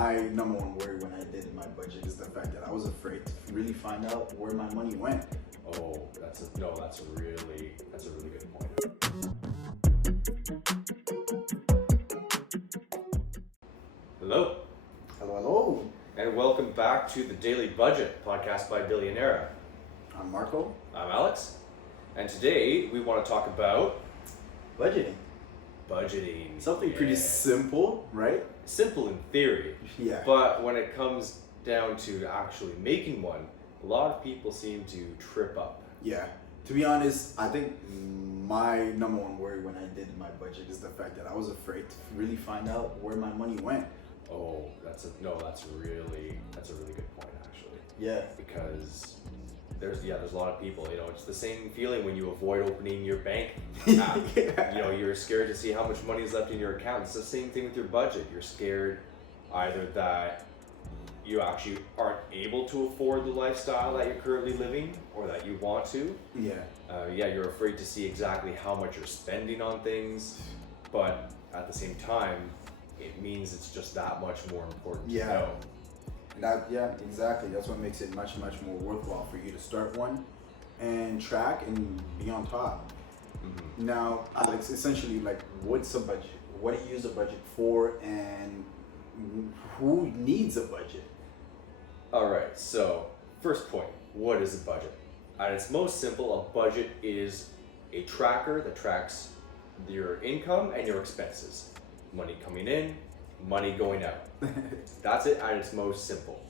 My number one worry when I did my budget is the fact that I was afraid to really find out where my money went. Oh, that's a really good point. Hello, Hello. and welcome back to the Daily Budget podcast by Billionaera. I'm Marco. I'm Alex, and today we want to talk about Budgeting. budgeting. Something pretty simple, right? Simple in theory, Yeah. but when it comes down to actually making one, a lot of people seem to trip up. Yeah. To be honest, I think my number one worry when I did my budget is the fact that I was afraid to really find out where my money went. Oh, that's a really good point actually. Yeah. Because there's a lot of people, it's the same feeling when you avoid opening your bank app. Yeah. You're scared to see how much money is left in your account. It's the same thing with your budget. You're scared either that you actually aren't able to afford the lifestyle that you're currently living or that you want to. Yeah. You're afraid to see exactly how much you're spending on things, but at the same time, it means it's just that much more important to know. Exactly. That's what makes it much more worthwhile for you to start one and track and be on top. Mm-hmm. Now, Alex, essentially, like, what's a budget? What do you use a budget for, and who needs a budget? All right, so first point, what is a budget? At its most simple, a budget is a tracker that tracks your income and your expenses. Money coming in, money going out. That's it at its most simple.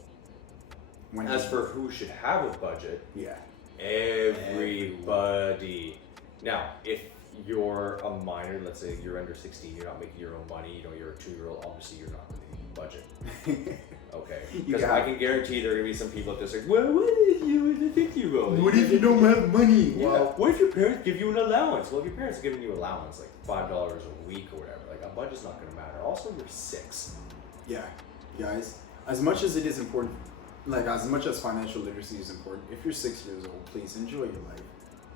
As for who should have a budget, yeah, everybody. Now, if you're a minor, let's say you're under 16, you're not making your own money, you're a 2-year-old, obviously you're not going to need a budget. Okay, because I can guarantee there are going to be some people out there saying, well, what if you a 50-year-old? What if you don't have money? Yeah. Well, what if your parents give you an allowance? Well, if your parents are giving you allowance, like $5 a week or whatever, like a budget's not going to matter. Also, you're 6. Yeah, guys, as much as it is important, like as much as financial literacy is important, if you're 6 years old, please enjoy your life.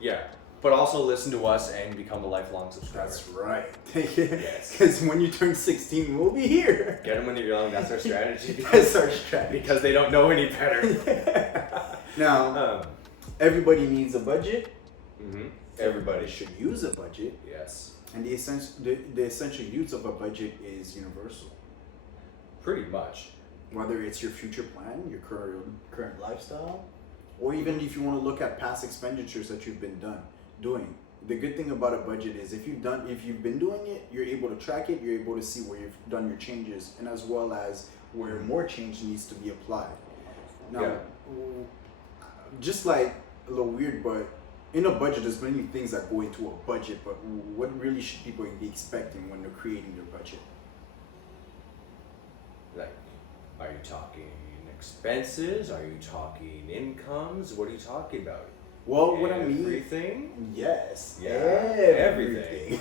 Yeah, but also listen to us and become a lifelong subscriber. That's right. Yes. Because when you turn 16, we'll be here. Get them when you're young. That's our strategy. That's our strategy. Because they don't know any better. Now, everybody needs a budget. Mm-hmm. Everybody should use a budget. Yes. And the essential use of a budget is universal. Pretty much. Whether it's your future plan, your current lifestyle, or even if you want to look at past expenditures that you've been doing. The good thing about a budget is if you've been doing it, you're able to track it, you're able to see where you've done your changes, and as well as where more change needs to be applied. Now, just like a little weird, but in a budget, there's many things that go into a budget, but what really should people be expecting when they're creating their budget? Like, are you talking expenses? Are you talking incomes? What are you talking about? Well, what I mean, everything. Yes. Yeah. Everything.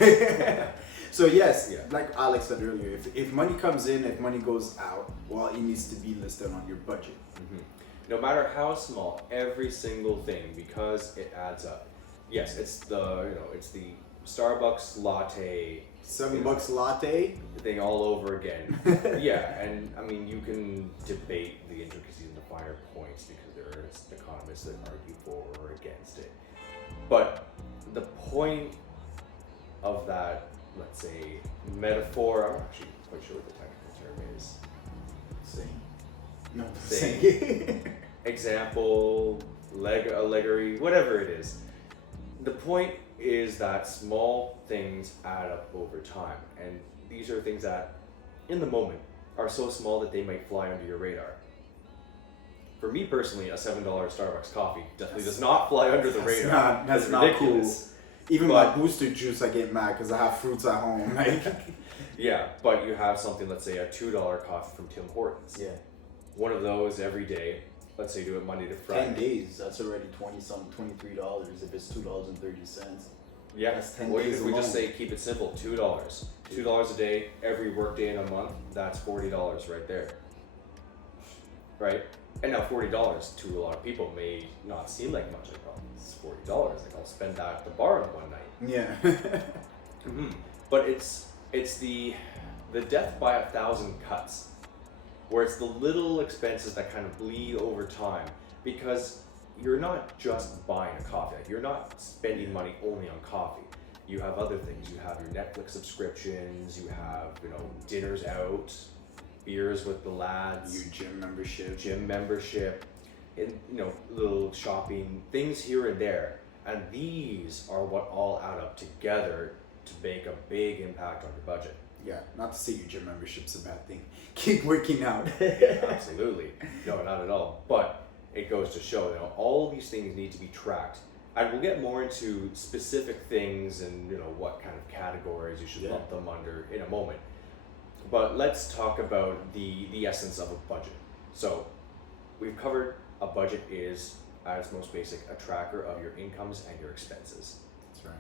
So yes, Yeah. like Alex said earlier, if money comes in, if money goes out, well, it needs to be listed on your budget. Mm-hmm. No matter how small, every single thing, because it adds up. Yes, it's the Starbucks latte. $7 latte thing all over again. Yeah, and I mean, you can debate the intricacies and the finer points because there are economists that argue for or against it. But the point of that, let's say, metaphor, I'm not actually quite sure what the technical term is. Saying. Example, allegory, whatever it is. The point is that small things add up over time, and these are things that in the moment are so small that they might fly under your radar. For me personally, a $7 Starbucks coffee definitely does not fly under the radar. That's not ridiculous. Cool. Even my booster juice, I get mad because I have fruits at home. Yeah, but you have something, let's say a $2 coffee from Tim Hortons. Yeah. One of those every day. Let's say do it Monday to Friday. 10 days, that's already $23 if it's $2.30. Yeah, that's 10 or days even we alone. just say keep it simple, $2 a day, every work day in a month, that's $40 right there. Right? And now $40 to a lot of people may not seem like much, like, oh, it's $40, like I'll spend that at the bar on one night. Yeah. Mm-hmm. But it's the death by 1,000 cuts. where it's the little expenses that kind of bleed over time, because you're not just buying a coffee. Like, you're not spending money only on coffee. You have other things. You have your Netflix subscriptions. You have, dinners out, beers with the lads, Your gym membership, and little shopping things here and there. And these are what all add up together to make a big impact on your budget. Yeah, not to say your gym membership's a bad thing. Keep working out. Absolutely. No, not at all. But it goes to show, all these things need to be tracked. And we'll get more into specific things and, what kind of categories you should lump them under in a moment. But let's talk about the essence of a budget. So we've covered a budget is, at its most basic, a tracker of your incomes and your expenses. That's right.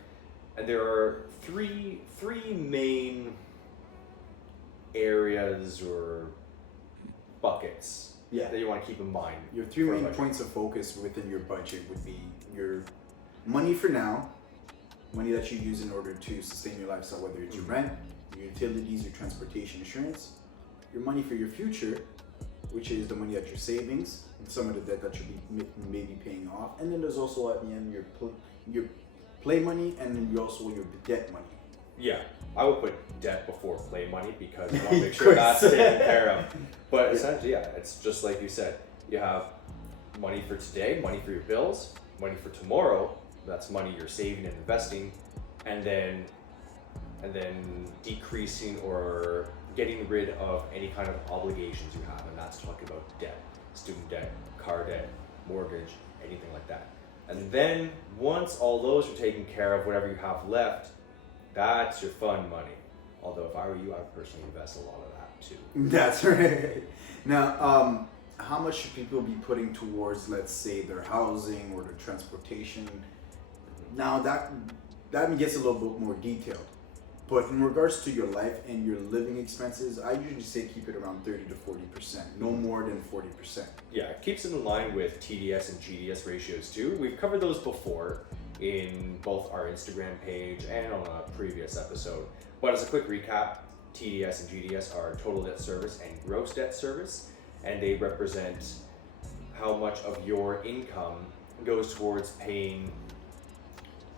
And there are three main areas or buckets that you want to keep in mind. Your three main points of focus within your budget would be your money for now, money that you use in order to sustain your lifestyle, whether it's your rent, your utilities, your transportation, insurance, your money for your future, which is the money that you're savings, and some of the debt that you'll be maybe paying off, and then there's also at the end your play money, and then also your debt money. Yeah, I would put debt before play money because I want to make sure that's taken care of. But essentially, it's just like you said. You have money for today, money for your bills, money for tomorrow. That's money you're saving and investing, and then decreasing or getting rid of any kind of obligations you have, and that's talking about debt, student debt, car debt, mortgage, anything like that. And then once all those are taken care of, whatever you have left, that's your fun money. Although if I were you, I would personally invest a lot of that too. That's right. Now, how much should people be putting towards, let's say, their housing or their transportation? Now that gets a little bit more detailed. But in regards to your life and your living expenses, I usually say keep it around 30 to 40%, no more than 40%. Yeah, it keeps it in line with TDS and GDS ratios too. We've covered those before in both our Instagram page and on a previous episode. But as a quick recap, TDS and GDS are total debt service and gross debt service, and they represent how much of your income goes towards paying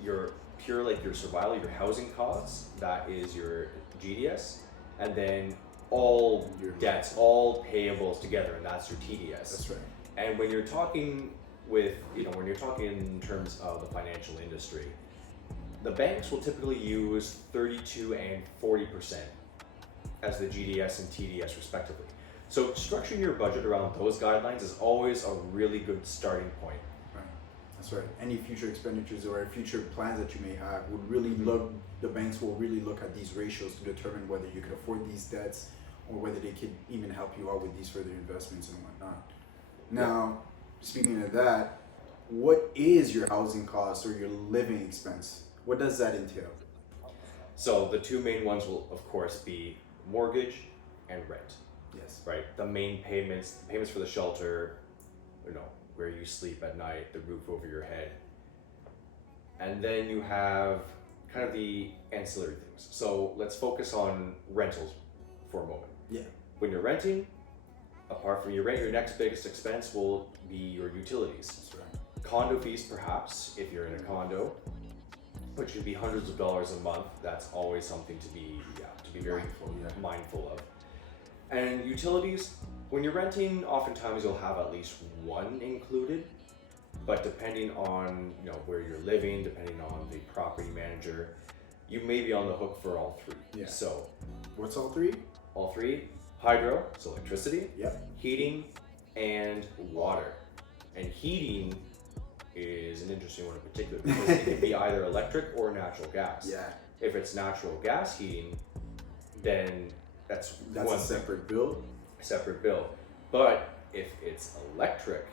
your your survival, your housing costs, that is your GDS, and then all your debts, all payables together, and that's your TDS. That's right. And when you're talking when you're talking in terms of the financial industry, the banks will typically use 32 and 40% as the GDS and TDS respectively. So structuring your budget around those guidelines is always a really good starting point. That's right. Any future expenditures or future plans that you may have would really the banks will really look at these ratios to determine whether you can afford these debts or whether they could even help you out with these further investments and whatnot. Now, speaking of that, what is your housing cost or your living expense? What does that entail? So the two main ones will of course be mortgage and rent. Yes. Right. The main payments for the shelter, where you sleep at night, the roof over your head. And then you have kind of the ancillary things. So let's focus on rentals for a moment. Yeah. When you're renting, apart from your rent, your next biggest expense will be your utilities. That's right. Condo fees, perhaps, if you're in a condo, which could be hundreds of dollars a month. That's always something to be very mindful of. And utilities, when you're renting, oftentimes you'll have at least one included, but depending on where you're living, depending on the property manager, you may be on the hook for all three. Yeah. So, what's all three? All three: hydro, so electricity, heating, and water. And heating is an interesting one in particular because it can be either electric or natural gas. Yeah. If it's natural gas heating, then that's a separate bill. Separate bill. But if it's electric,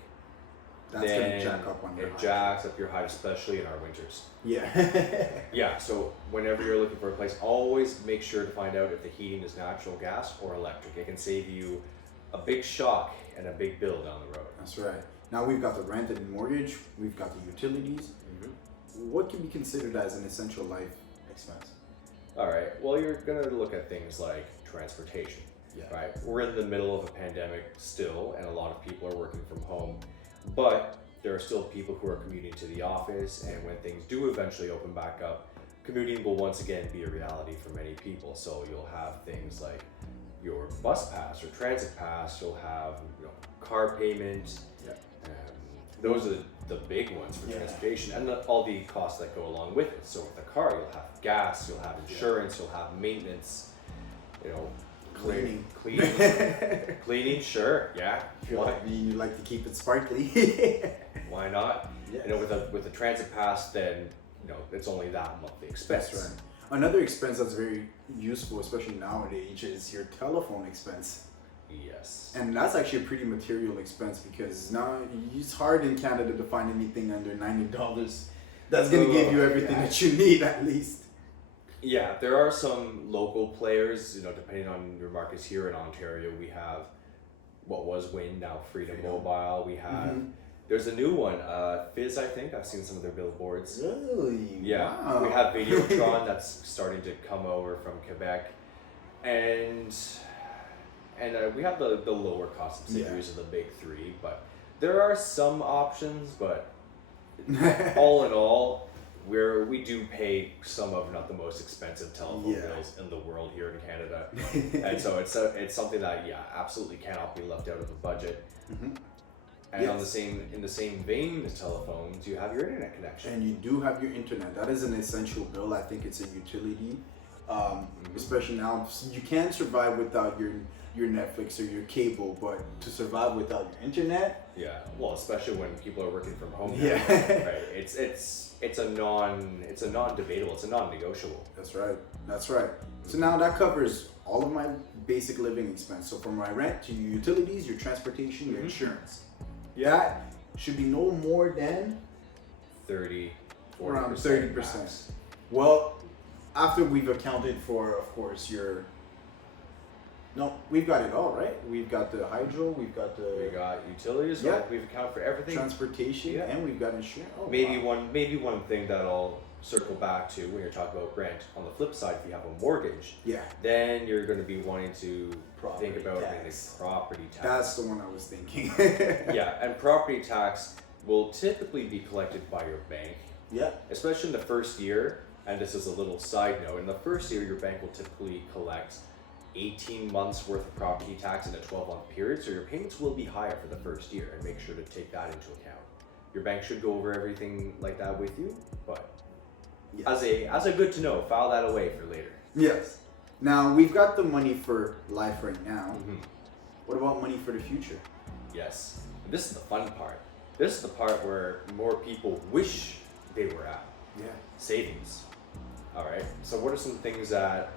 that's then gonna jack up on your it jacks up your height, especially in our winters. Yeah. Yeah, so whenever you're looking for a place, always make sure to find out if the heating is natural gas or electric. It can save you a big shock and a big bill down the road. That's right. Now we've got the rent and mortgage, we've got the utilities. What can be considered as an essential life expense? All right, well, you're gonna look at things like transportation. Yeah. right? We're in the middle of a pandemic still, and a lot of people are working from home, but there are still people who are commuting to the office, and when things do eventually open back up, commuting will once again be a reality for many people. So you'll have things like your bus pass or transit pass, you'll have car payment. Yeah. Those are the big ones for transportation, and all the costs that go along with it. So with a car, you'll have gas, you'll have insurance, you'll have maintenance, Cleaning. Cleaning, sure, yeah. You like to keep it sparkly. Why not? Yes. With a transit pass, then it's only that monthly expense. That's right. Another expense that's very useful, especially nowadays, is your telephone expense. Yes. And that's actually a pretty material expense because now it's hard in Canada to find anything under $90. That's gonna give you everything that you need at least. Yeah, there are some local players, depending on your markets. Here in Ontario, we have what was Wind, now Freedom Mobile. We have, there's a new one, Fizz, I think. I've seen some of their billboards. Really? Yeah. Wow. We have Videotron that's starting to come over from Quebec. And we have the lower cost subsidiaries of the big three, but there are some options, but all in all, we do pay some of, not the most expensive telephone bills in the world here in Canada, and so it's something that absolutely cannot be left out of the budget. And in the same vein as telephones, you have your internet connection. And you do have your internet. That is an essential bill. I think it's a utility, especially now. You can't survive without your Netflix or your cable, but to survive without your internet. Yeah, well, especially when people are working from home. Yeah. Now, right. It's a non-debatable. It's a non-negotiable. That's right. That's right. So now that covers all of my basic living expense. So from my rent to your utilities, your transportation, your insurance. That should be no more than 30, 40%. Around 30%. Max. Well, after we've accounted for, of course, we've got it all, right? We've got the hydro, we got utilities. Yeah. Right? We've accounted for everything. Transportation, and we've got insurance. Oh, maybe one thing that I'll circle back to when you're talking about rent. On the flip side, if you have a mortgage, then you're going to be wanting to think about property tax. That's the one I was thinking. Yeah, and property tax will typically be collected by your bank. Yeah. Especially in the first year, and this is a little side note, in the first year your bank will typically collect 18 months worth of property tax in a 12-month period, so your payments will be higher for the first year, and make sure to take that into account. Your bank should go over everything like that with you, but as a good to know, file that away for later. Yes. Now we've got the money for life right now. What about money for the future? Yes. This is the fun part. This is the part where more people wish they were at. Yeah. Savings. All right. So what are some things that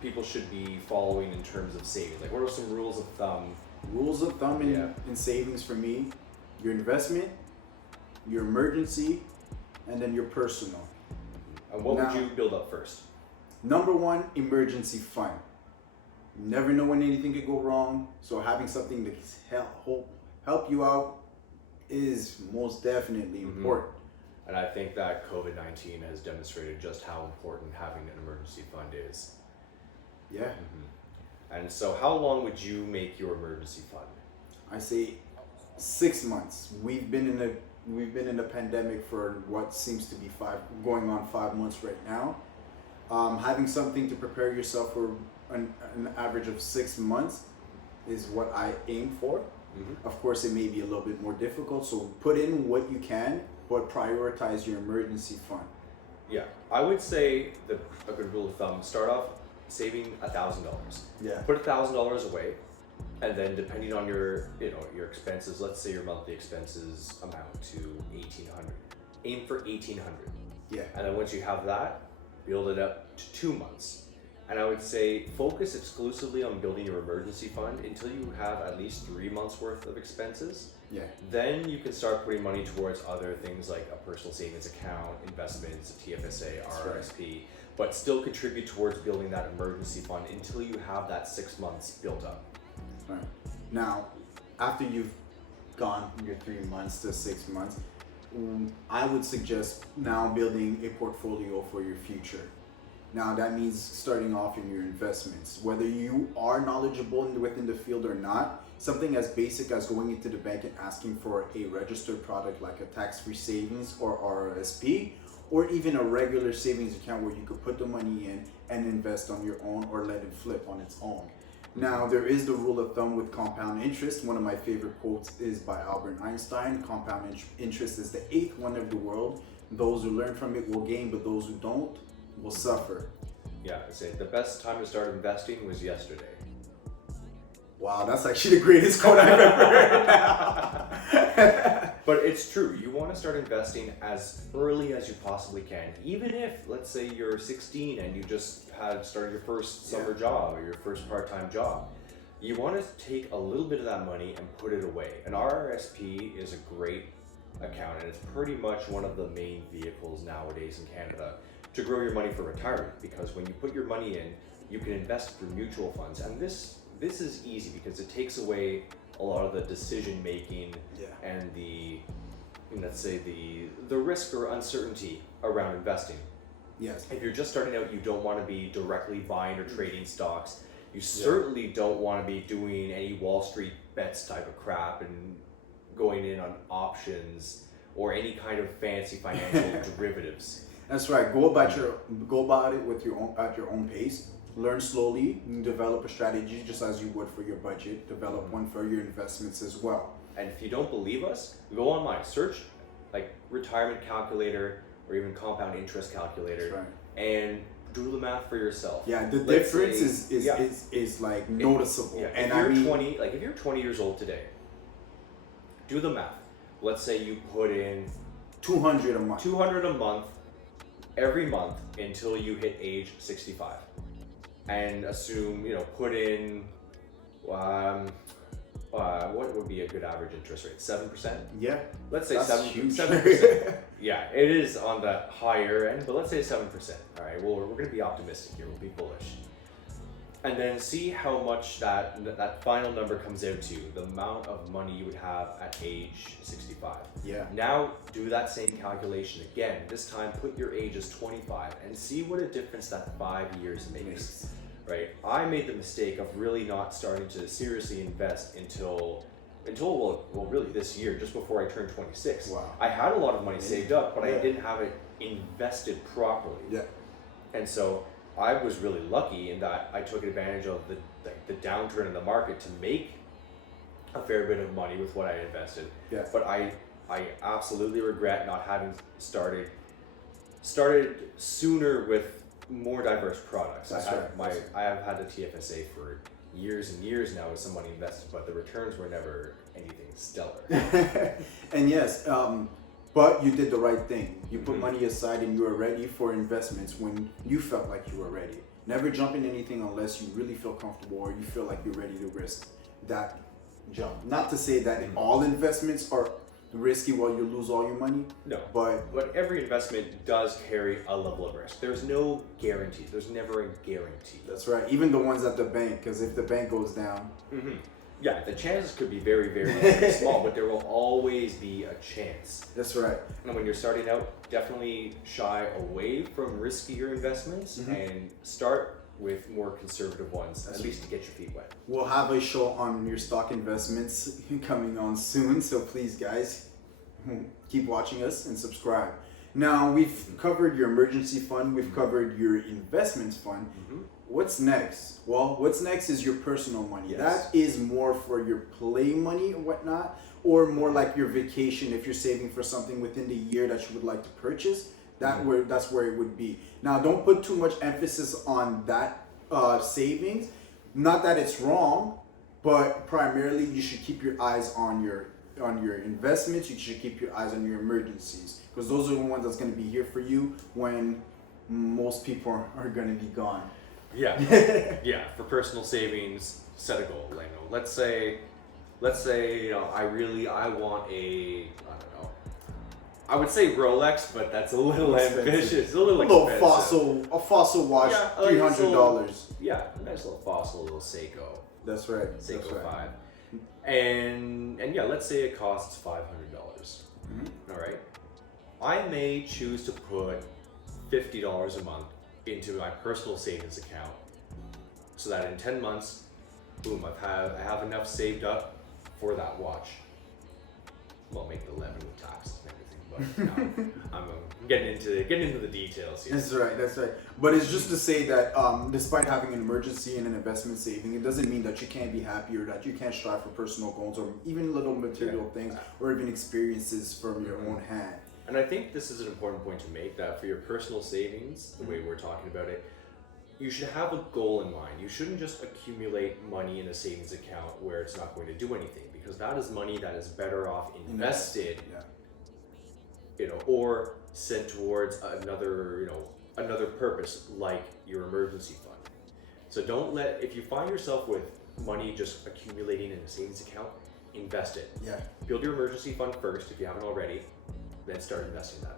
people should be following in terms of savings? Like, what are some rules of thumb? Rules of thumb in savings for me: your investment, your emergency, and then your personal. And what would you build up first? Number one, emergency fund. You never know when anything could go wrong, so having something to help you out is most definitely important. And I think that COVID-19 has demonstrated just how important having an emergency fund is. Yeah. And so how long would you make your emergency fund? I say 6 months. We've been in a pandemic for what seems to be going on 5 months right now. Having something to prepare yourself for an average of 6 months is what I aim for. Of course, it may be a little bit more difficult, so put in what you can, but prioritize your emergency fund. Yeah, I would say that a good rule of thumb: start off saving $1,000. Yeah. Put $1,000 away, and then depending on your your expenses, let's say your monthly expenses amount to $1,800. Aim for $1,800. Yeah. And then once you have that, build it up to 2 months. And I would say focus exclusively on building your emergency fund until you have at least 3 months worth of expenses. Yeah. Then you can start putting money towards other things like a personal savings account, investments, a TFSA, RRSP, but still contribute towards building that emergency fund until you have that 6 months built up. Right. Now, after you've gone your 3 months to 6 months, I would suggest now building a portfolio for your future. Now that means starting off in your investments, whether you are knowledgeable within the field or not. Something as basic as going into the bank and asking for a registered product like a tax-free savings or RRSP, or even a regular savings account where you could put the money in and invest on your own or let it flip on its own. Now, there is the rule of thumb with compound interest. One of my favorite quotes is by Albert Einstein. Compound interest is the eighth wonder of the world. Those who learn from it will gain, but those who don't will suffer. Yeah, I say the best time to start investing was yesterday. Wow, that's actually the greatest quote I've ever heard now. But it's true. You want to start investing as early as you possibly can. Even if, let's say, you're 16 and you just had started your first summer job or your first part-time job. You want to take a little bit of that money and put it away. An RRSP is a great account, and it's pretty much one of the main vehicles nowadays in Canada to grow your money for retirement, because when you put your money in, you can invest through mutual funds. And this is easy because it takes away a lot of the decision making and the, let's say, the risk or uncertainty around investing. Yes. If you're just starting out, you don't want to be directly buying or trading stocks. You certainly don't want to be doing any Wall Street bets type of crap and going in on options or any kind of fancy financial derivatives. That's right. Go about it with your own at your own pace. Learn slowly, develop a strategy just as you would for your budget. Develop one for your investments as well. And if you don't believe us, go online, search like retirement calculator or even compound interest calculator. That's right. And do the math for yourself. Yeah, the difference is like noticeable. Yeah, and if you're 20 years old today, do the math. Let's say you put in $200 a month. $200 a month every month until you hit age 65. And assume, put in what would be a good average interest rate? 7%? Yeah. Let's say that's 7%. Yeah, it is on the higher end, but let's say 7%. All right, well, we're going to be optimistic here. We'll be bullish. And then see how much that final number comes out to, the amount of money you would have at age 65. Yeah. Now do that same calculation again. This time put your age as 25 and see what a difference that 5 years makes. Right? I made the mistake of really not starting to seriously invest until really this year, just before I turned 26. Wow. I had a lot of money saved up, but I didn't have it invested properly. Yeah. And so I was really lucky in that I took advantage of the downturn in the market to make a fair bit of money with what I invested. Yeah. But I absolutely regret not having started sooner with more diverse products. That's I have had the TFSA for years and years now with some money invested, but the returns were never anything stellar. And yes, but you did the right thing. You put money aside and you were ready for investments when you felt like you were ready. Never jump in anything unless you really feel comfortable or you feel like you're ready to risk that jump. Not to say that all investments are risky while you lose all your money. No, but every investment does carry a level of risk. There's no guarantee. There's never a guarantee. That's right. Even the ones at the bank, because if the bank goes down, yeah, the chances could be very, very, very small, but there will always be a chance. That's right. And when you're starting out, definitely shy away from riskier investments and start with more conservative ones, at least to get your feet wet. We'll have a show on your stock investments coming on soon, so please, guys, keep watching us and subscribe. Now, we've covered your emergency fund, we've covered your investments fund. What's next? Well, what's next is your personal money. Yes. That is more for your play money and whatnot, or more like your vacation if you're saving for something within the year that you would like to purchase. That's where it would be. Now, don't put too much emphasis on that savings. Not that it's wrong, but primarily you should keep your eyes on your investments. You should keep your eyes on your emergencies, because those are the ones that's going to be here for you when most people are going to be gone. Yeah, yeah. For personal savings, set a goal. Let's say, I want I don't know. I would say Rolex, but that's a little ambitious. A little expensive. A fossil watch, Yeah, $300. Yeah, a nice little fossil, little Seiko. That's right. Seiko That's right. 5. And yeah, let's say it costs $500. All right. I may choose to put $50 a month into my personal savings account, so that in 10 months, boom, I have enough saved up for that watch. Well, make the 11 with taxes and everything, but no, I'm getting into the details here. That's right. But it's just to say that despite having an emergency and an investment saving, it doesn't mean that you can't be happy or that you can't strive for personal goals or even little material things or even experiences from your own hand. And I think this is an important point to make, that for your personal savings, the way we're talking about it, you should have a goal in mind. You shouldn't just accumulate money in a savings account where it's not going to do anything, because that is money that is better off invested, or sent towards another purpose, like your emergency fund. So don't if you find yourself with money just accumulating in a savings account, invest it. Yeah. Build your emergency fund first if you haven't already, then start investing that.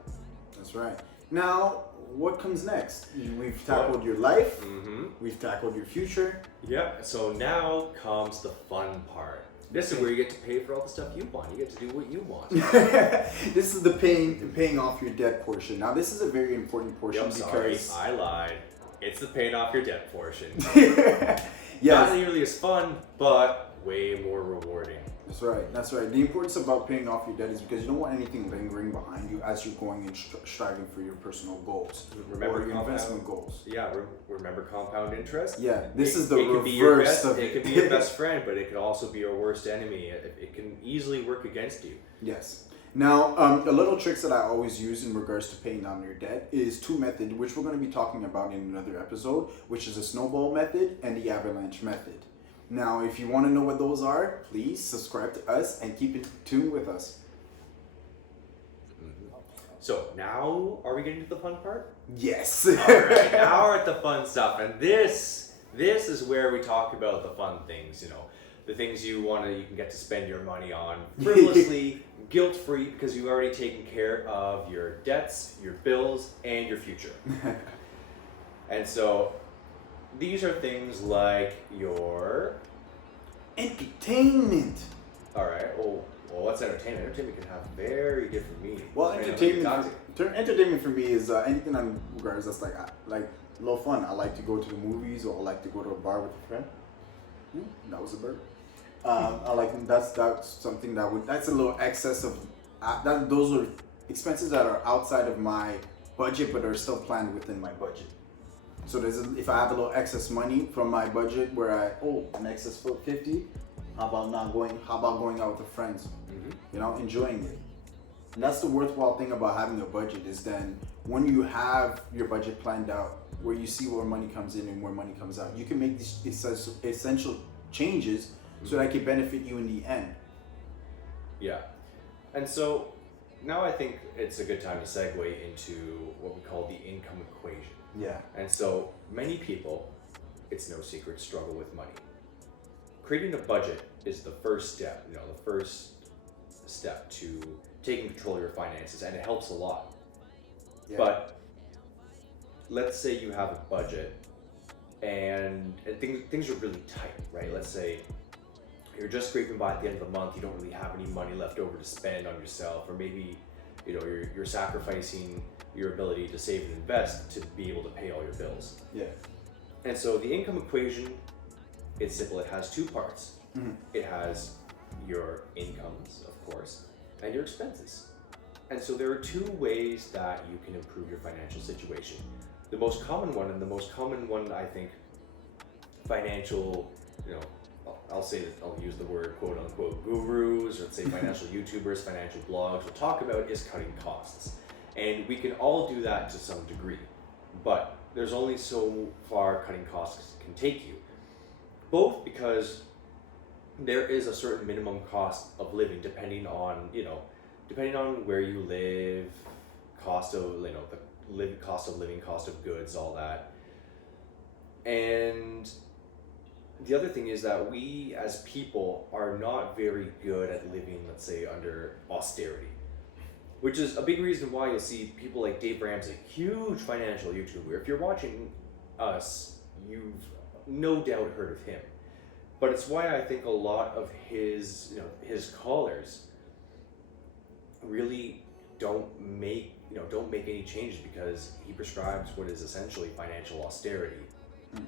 That's right. Now, what comes next? We've tackled your life. Mm-hmm. We've tackled your future. Yeah. So now comes the fun part. This is where you get to pay for all the stuff you want. You get to do what you want. This is the paying off your debt portion. Now, this is a very important portion Sorry, I lied. It's the paying off your debt portion. Yes. Not nearly as fun, but way more rewarding. That's right. The importance about paying off your debt is because you don't want anything lingering behind you as you're going and striving for your personal goals or your investment goals. Yeah, remember compound interest? Yeah, this is the reverse of it. It could be your best friend, but it could also be your worst enemy. It can easily work against you. Yes. Now, a little tricks that I always use in regards to paying down your debt is two methods, which we're going to be talking about in another episode, which is the snowball method and the avalanche method. Now, if you want to know what those are, please subscribe to us and keep in tune with us. Mm-hmm. So now, are we getting to the fun part? Yes. All right, now we're at the fun stuff, and this is where we talk about the fun things. The things you can get to spend your money on frivolously, guilt-free, because you've already taken care of your debts, your bills, and your future. And so, these are things like your entertainment. All right. Well, what's entertainment? Entertainment can have very different meanings. Well, entertainment for me is anything on regards that's like a little fun. I like to go to the movies, or I like to go to a bar with a friend. That was a bird. I like that's something that's a little excess of those are expenses that are outside of my budget, but are still planned within my budget. So if I have a little excess money from my budget where an excess for 50, how about going out with the friends? Mm-hmm. Enjoying it. And that's the worthwhile thing about having a budget, is then when you have your budget planned out, where you see where money comes in and where money comes out, you can make these essential changes so that can benefit you in the end. Yeah. And so now I think it's a good time to segue into what we call the income equation. Yeah. And so many people, it's no secret, struggle with money. Creating a budget is the first step, to taking control of your finances, and it helps a lot. Yeah. But let's say you have a budget and things are really tight, right? Let's say you're just scraping by at the end of the month, you don't really have any money left over to spend on yourself, or maybe you're sacrificing your ability to save and invest to be able to pay all your bills. Yeah. And so the income equation, it's simple. It has two parts. Mm-hmm. It has your incomes, of course, and your expenses. And so there are two ways that you can improve your financial situation. The most common one, I think, financial, I'll use the word quote unquote gurus, or let's say financial YouTubers, financial blogs will talk about, is cutting costs. And we can all do that to some degree, but there's only so far cutting costs can take you. Both because there is a certain minimum cost of living depending on where you live, cost of living, cost of goods, all that. And the other thing is that we as people are not very good at living, let's say, under austerity, which is a big reason why you'll see people like Dave Ramsey, huge financial YouTuber. If you're watching us, you've no doubt heard of him. But it's why I think a lot of his callers really don't make, don't make any changes because he prescribes what is essentially financial austerity.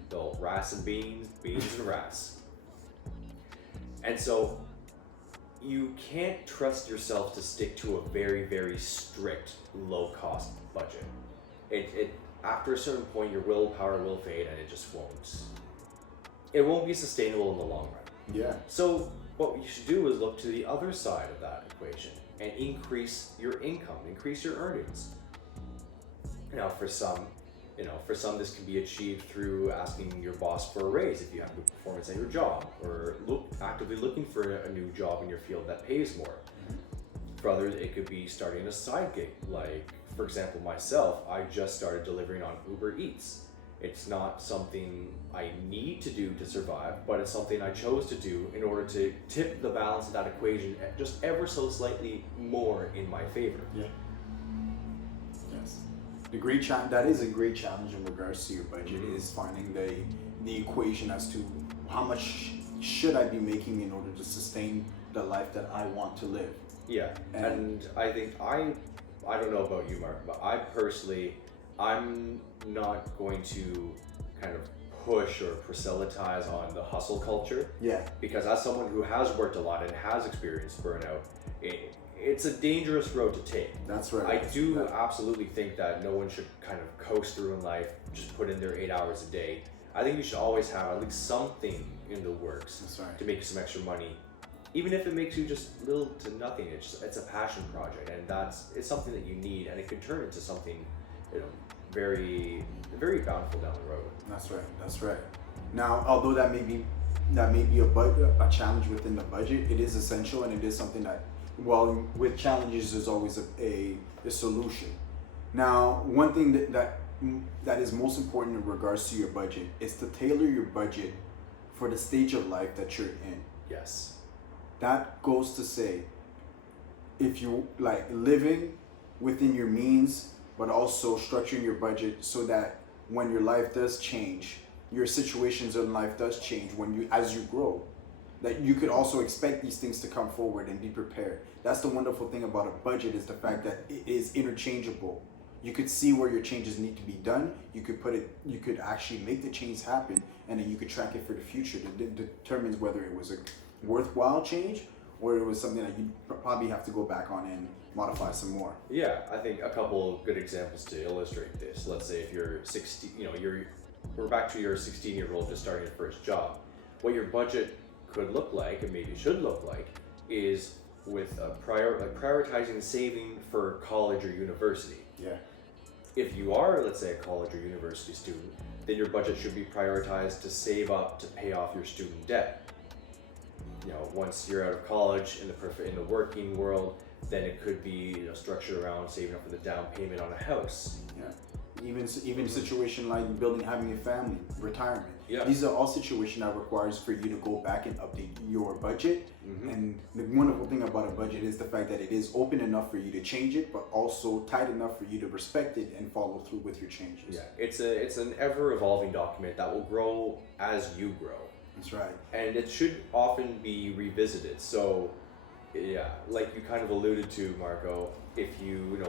The rats and beans, beans and rats. And so you can't trust yourself to stick to a very, very strict, low-cost budget. It after a certain point, your willpower will fade, and it just won't. It won't be sustainable in the long run. Yeah. So what you should do is look to the other side of that equation and increase your income, increase your earnings. Now, for some, this can be achieved through asking your boss for a raise if you have good performance at your job, or actively looking for a new job in your field that pays more. For others, it could be starting a side gig. Like, for example, myself, I just started delivering on Uber Eats. It's not something I need to do to survive, but it's something I chose to do in order to tip the balance of that equation just ever so slightly more in my favor. Yeah. Yes. That is a great challenge in regards to your budget, is finding the equation as to how much should I be making in order to sustain the life that I want to live. Yeah, and I think I don't know about you, Mark, but I personally, I'm not going to kind of push or proselytize on the hustle culture. Yeah. Because as someone who has worked a lot and has experienced burnout, it's a dangerous road to take. That's right. I do absolutely think that no one should kind of coast through in life, just put in their 8 hours a day. I think you should always have at least something in the works. That's right. To make you some extra money. Even if it makes you just little to nothing, it's a passion project, and it's something that you need, and it could turn into something, very, very bountiful down the road. That's right. That's right. Now, although that may be a challenge within the budget, it is essential, and it is something that, well, with challenges, there's always a solution. Now, one thing that is most important in regards to your budget is to tailor your budget for the stage of life that you're in. Yes. That goes to say, if you like living within your means, but also structuring your budget so that when your life does change, your situations in life does change as you grow, that you could also expect these things to come forward and be prepared. That's the wonderful thing about a budget, is the fact that it is interchangeable. You could see where your changes need to be done. You could actually make the change happen, and then you could track it for the future that determines whether it was a worthwhile change or it was something that you probably have to go back on and modify some more. Yeah, I think a couple of good examples to illustrate this. Let's say if you're 60, we're back to your 16-year-old just starting your first job. What your budget could look like, and maybe should look like, is with prioritizing saving for college or university. Yeah. If you are, let's say, a college or university student, then your budget should be prioritized to save up to pay off your student debt. Once you're out of college in the working world, then it could be structured around saving up for the down payment on a house. Yeah. Even situation like having a family, retirement. Yeah. These are all situations that requires for you to go back and update your budget. Mm-hmm. And the wonderful thing about a budget is the fact that it is open enough for you to change it, but also tight enough for you to respect it and follow through with your changes. Yeah, it's an ever evolving document that will grow as you grow. That's right. And it should often be revisited. So, yeah, like you kind of alluded to, Marco, if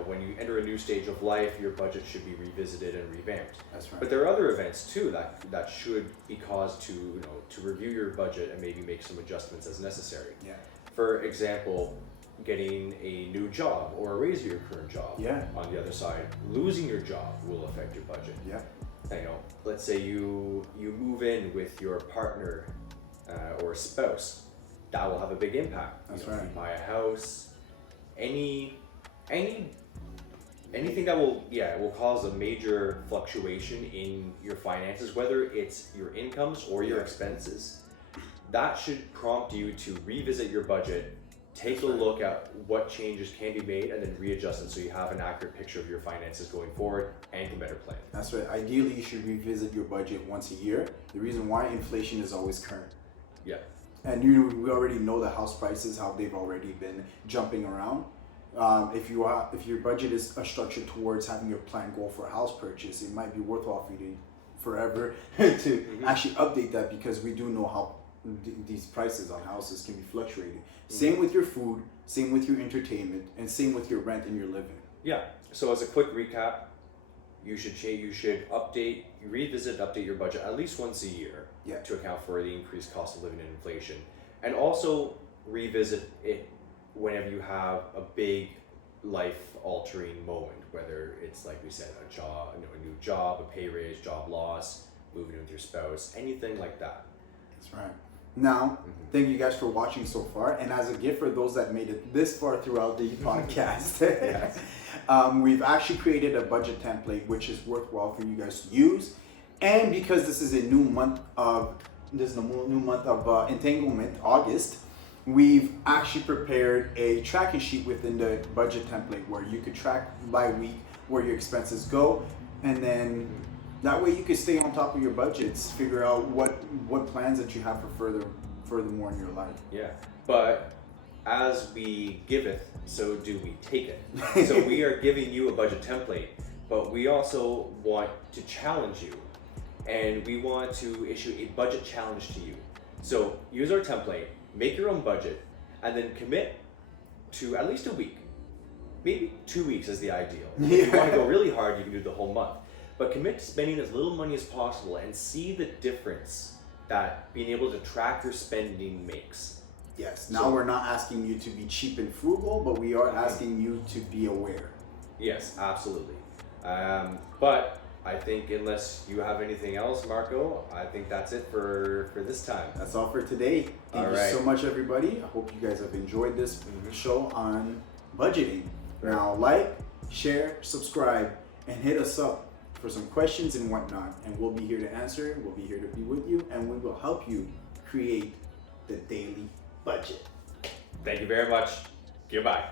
when you enter a new stage of life, your budget should be revisited and revamped. That's right. But there are other events too that should be caused to review your budget and maybe make some adjustments as necessary. Yeah. For example, getting a new job or a raise of your current job. Yeah. On the other side, losing your job will affect your budget. Yeah. Let's say you move in with your partner or spouse. That will have a big impact. That's right. If you buy a house, anything that will cause a major fluctuation in your finances, whether it's your incomes or your expenses, that should prompt you to revisit your budget, take a look at what changes can be made, and then readjust it so you have an accurate picture of your finances going forward and can better plan. That's right. Ideally, you should revisit your budget once a year. The reason why inflation is always current. Yeah. And we already know the house prices, how they've already been jumping around. If your budget is structured towards having your planned goal for a house purchase, it might be worthwhile for you to forever to actually update that, because we do know how these prices on houses can be fluctuating. Same with your food, same with your entertainment, and same with your rent and your living. Yeah. So as a quick recap, you should update your budget at least once a year Yeah. to account for the increased cost of living and inflation, and also revisit it whenever you have a big life-altering moment, whether it's like we said, a new job, a pay raise, job loss, moving in with your spouse, anything like that. That's right. Now, thank you guys for watching so far. And as a gift for those that made it this far throughout the podcast, Yes. we've actually created a budget template which is worthwhile for you guys to use. And because this is a new month of entanglement, August, we've actually prepared a tracking sheet within the budget template where you could track by week where your expenses go, and then that way you can stay on top of your budgets, figure out what plans that you have for furthermore in your life. Yeah, but as we giveth, so do we take it. So we are giving you a budget template, but we also want to challenge you, and we want to issue a budget challenge to you. So use our template, make your own budget, and then commit to at least a week. Maybe 2 weeks is the ideal. If you want to go really hard, you can do the whole month. But commit to spending as little money as possible and see the difference that being able to track your spending makes. Yes. Now we're not asking you to be cheap and frugal, but we are asking you to be aware. Yes, absolutely. But I think unless you have anything else, Marco, I think that's it for this time. That's all for today. Thank you so much, everybody. I hope you guys have enjoyed this show on budgeting. Now, like, share, subscribe, and hit us up for some questions and whatnot. And we'll be here to answer. We'll be here to be with you, and we will help you create the daily budget. Thank you very much. Goodbye.